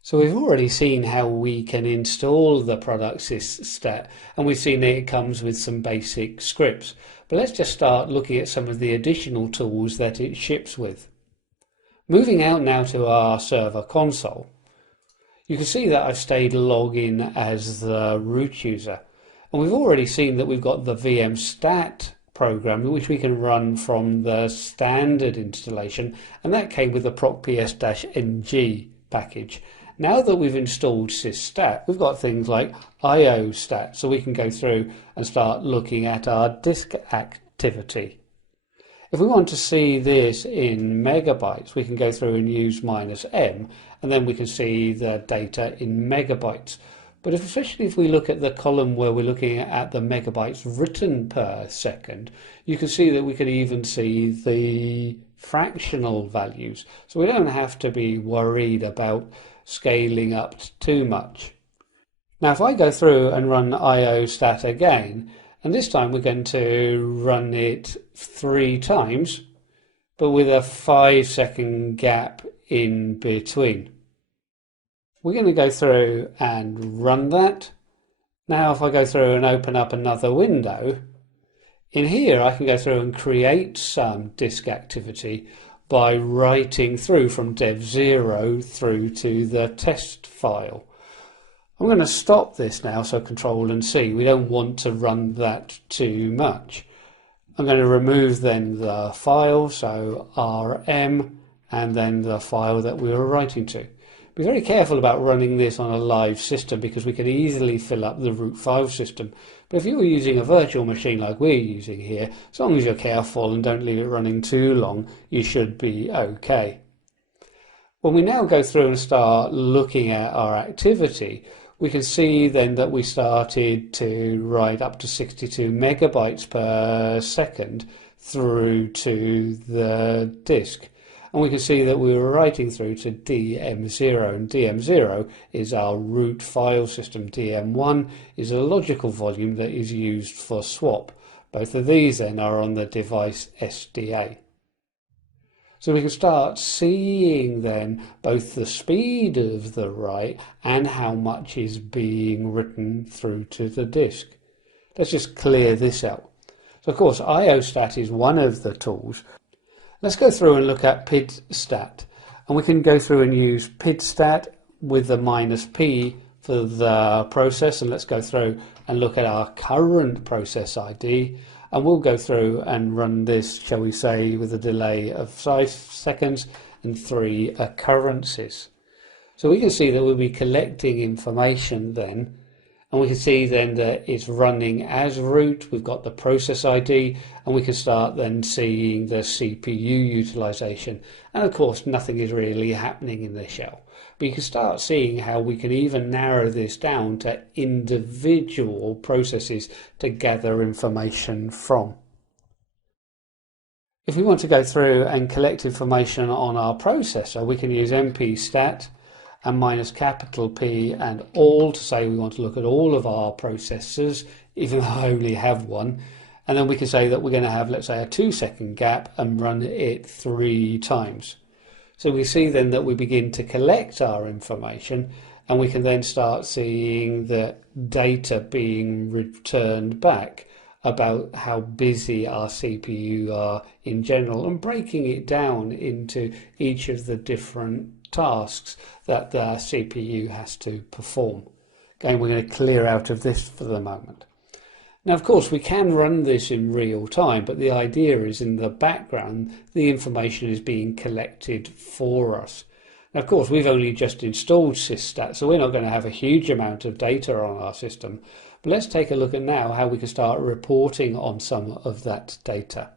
So we've already seen how we can install the product sysstat, and we've seen that it comes with some basic scripts. But let's just start looking at some of the additional tools that it ships with. Moving out now to our server console, you can see that I've stayed logged in as the root user. And we've already seen that we've got the vmstat program which we can run from the standard installation, and that came with the procps-ng package. Now that we've installed sysstat, we've got things like iostat, so we can go through and start looking at our disk activity. If we want to see this in megabytes, we can go through and use -m, and then we can see the data in megabytes. But especially if we look at the column where we're looking at the megabytes written per second, you can see that we can even see the fractional values. So we don't have to be worried about scaling up too much. Now if I go through and run iostat again, and this time we're going to run it 3 times, but with a 5-second gap in between. We're going to go through and run that. Now if I go through and open up another window, in here I can go through and create some disk activity by writing through from dev0 through to the test file. I'm going to stop this now, so Control and C. We don't want to run that too much. I'm going to remove then the file, so rm, and then the file that we were writing to. Be very careful about running this on a live system because we can easily fill up the root file system. But if you were using a virtual machine like we're using here, as long as you're careful and don't leave it running too long, you should be okay. When we now go through and start looking at our activity, we can see then that we started to write up to 62 megabytes per second through to the disk. And we can see that we were writing through to DM0, and DM0 is our root file system. DM1 is a logical volume that is used for swap. Both of these then are on the device SDA. So we can start seeing then both the speed of the write and how much is being written through to the disk. Let's just clear this out. So of course iostat is one of the tools. Let's go through and look at pidstat, and we can go through and use pidstat with the -p for the process, and let's go through and look at our current process ID, and we'll go through and run this, shall we say, with a delay of 5 seconds and 3 occurrences. So we can see that we'll be collecting information then, and we can see then that it's running as root. We've got the process ID, and we can start then seeing the CPU utilization. And of course, nothing is really happening in the shell. But you can start seeing how we can even narrow this down to individual processes to gather information from. If we want to go through and collect information on our processor, we can use mpstat and -P and all to say we want to look at all of our processors, even though I only have one. And then we can say that we're going to have, let's say, a 2-second gap and run it 3 times. So we see then that we begin to collect our information, and we can then start seeing the data being returned back about how busy our CPU are in general, and breaking it down into each of the different tasks that the CPU has to perform. Again, we're going to clear out of this for the moment. Now, of course, we can run this in real time, but the idea is in the background, the information is being collected for us. Now, of course, we've only just installed sysstat, so we're not going to have a huge amount of data on our system. But let's take a look at now how we can start reporting on some of that data.